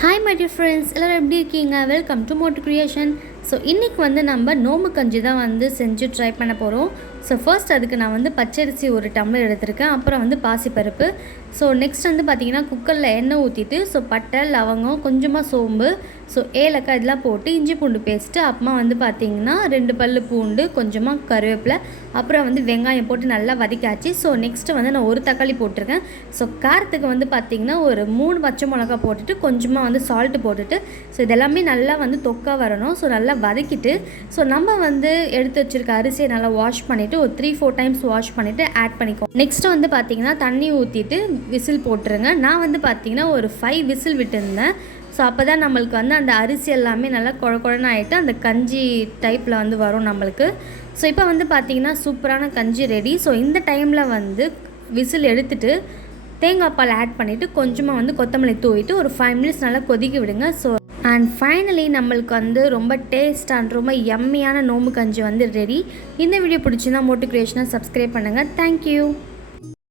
Hi my dear friends, எல்லோரும் எப்படி இருக்கீங்க? Welcome to Mottu creation. So இன்றைக்கி நம்ம நோம்பு கஞ்சி தான் செஞ்சு ட்ரை பண்ண போகிறோம். ஸோ ஃபர்ஸ்ட் அதுக்கு நான் பச்சரிசி ஒரு டம்ளர் எடுத்திருக்கேன். அப்புறம் பாசிப்பருப்பு. ஸோ நெக்ஸ்ட் பார்த்திங்கன்னா குக்கரில் எண்ணெய் ஊற்றிட்டு ஸோ பட்டை, லவங்கம், கொஞ்சமாக சோம்பு, ஸோ ஏலக்காய் இதெல்லாம் போட்டு இஞ்சி பூண்டு பேஸ்ட்டு, அப்புறமா பார்த்திங்கன்னா 2 பல்லு பூண்டு, கொஞ்சமாக கருவேப்பிலை, அப்புறம் வெங்காயம் போட்டு நல்லா வதக்காச்சு. ஸோ நெக்ஸ்ட்டு நான் ஒரு தக்காளி போட்டிருக்கேன். ஸோ காரத்துக்கு பார்த்திங்கன்னா ஒரு 3 பச்சை மிளகா போட்டுட்டு கொஞ்சமாக சால்ட்டு போட்டுட்டு ஸோ இதெல்லாமே நல்லா தொக்கா வரணும். ஸோ நல்லா வதக்கிட்டு ஸோ நம்ம எடுத்து வச்சுருக்க அரிசியை நல்லா வாஷ் பண்ணிவிட்டு ஒரு 3-4 டைம்ஸ் வாஷ் பண்ணிவிட்டு ஆட் பண்ணிக்கோம். நெக்ஸ்ட்டு பார்த்திங்கன்னா தண்ணி ஊற்றிட்டு விசில் போட்டுருங்க. நான் பார்த்திங்கன்னா ஒரு 5 விசில் விட்டுருந்தேன். ஸோ அப்போ தான் நம்மளுக்கு அந்த அரிசி எல்லாமே நல்லா குழன்னு ஆகிட்டு அந்த கஞ்சி டைப்பில் வரும் நம்மளுக்கு. ஸோ இப்போ பார்த்திங்கன்னா சூப்பரான கஞ்சி ரெடி. ஸோ இந்த டைமில் விசில் எடுத்துகிட்டு தேங்காய் பால் ஆட் பண்ணிவிட்டு கொஞ்சமாக கொத்தமல்லி தூவிட்டு ஒரு 5 மினிட்ஸ் நல்லா கொதிக்க விடுங்க. ஸோ அண்ட் ஃபைனலி நம்மளுக்கு ரொம்ப டேஸ்டான ரொம்ப யம்மியான நோம்பு கஞ்சி ரெடி. இந்த வீடியோ பிடிச்சிருந்தா மோட்டு கிரியேஷனை சப்ஸ்கிரைப் பண்ணுங்கள். தேங்க்யூ.